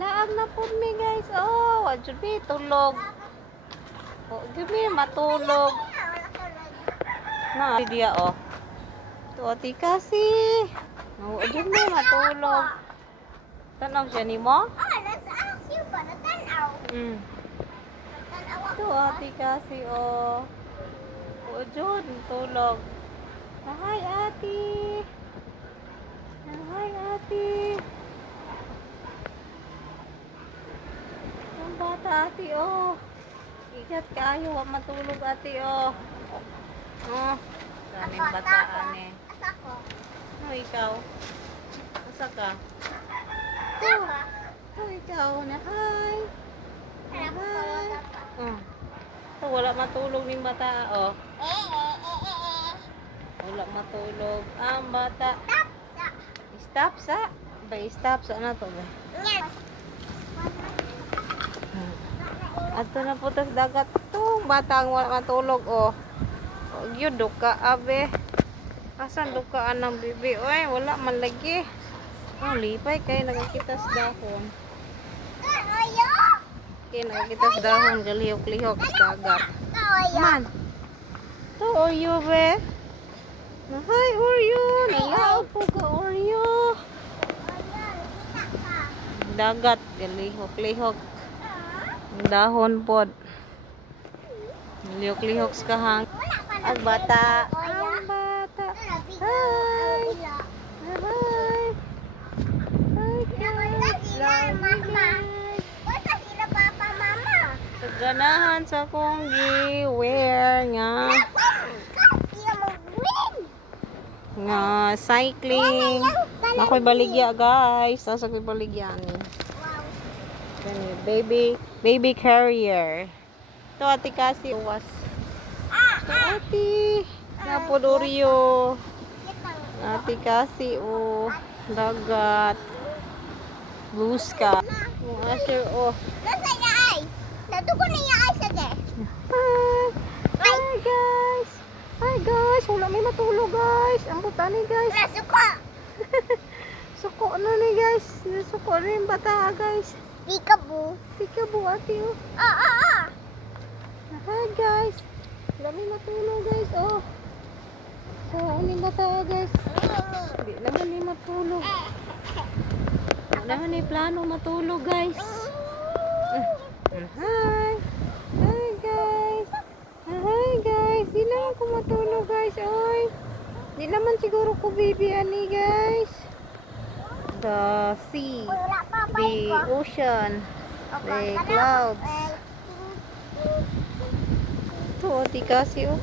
Laag na po mi guys. Oh, adjud mi tulog. Oh, gumi matulog. Na dia oh. Tuwati kasi. Oh, adjud mi matulog. Tanaw siya nimo? Tuwati kasi oh. Oh, adjud tulog. Hi ate. Hi ate. Ang bata ate oh. Ikat kayo, wag matulog ate oh. Oh, daming bataan eh. Oh, ikaw. Asa ka? Oh, ikaw na. Hi. Hi. Oh. So, wala matulog ng bata oh. Wala matulog ang bata. Stop sa? Ba stop sa na to ba? Ato na po tas dagat to. Bata ang wala matulog oh. Oh, gyud duka abe. Asan dukaan ng bibi? Oy, wala man lagi. Oh, lipay kay nakakita sa dahon. Kay nakakita sa dahon galihok-lihok sa dagat. Man. To Oreo be. Hi Oreo. Nalaw po ka Oreo. Dagat galihok-lihok. Dahon pod. Lihok-lihok sa kahang. Ang bata. Ang bata. Hi. Hi. Ganahan sa kong gi-wear nga cycling. Ako'y baligya guys. Tapos ako'y baligya ni. Baby carrier. Ito ate kasi uwas. Ito ate. Napod Oreo. Ate kasi o dagat. Buska. Asher oh. Natuko na yung ay sige. Hi guys. Hi guys. Wala may matulog guys. Ang buta ni guys. Nasuko. Suko na ni guys. Suko na yung bata guys. Peekaboo. Peekaboo ate oh. Hi guys. Wala may matulog guys oh. So ano yung bata guys. Hindi naman ni matulog. Hindi naman ni plano matulog guys. Hi. Hi guys. Hi guys. Di naman ko matulog guys. Oy. Di naman siguro ko baby ani guys. The sea. The ocean. The clouds. Ito, di kasi oh.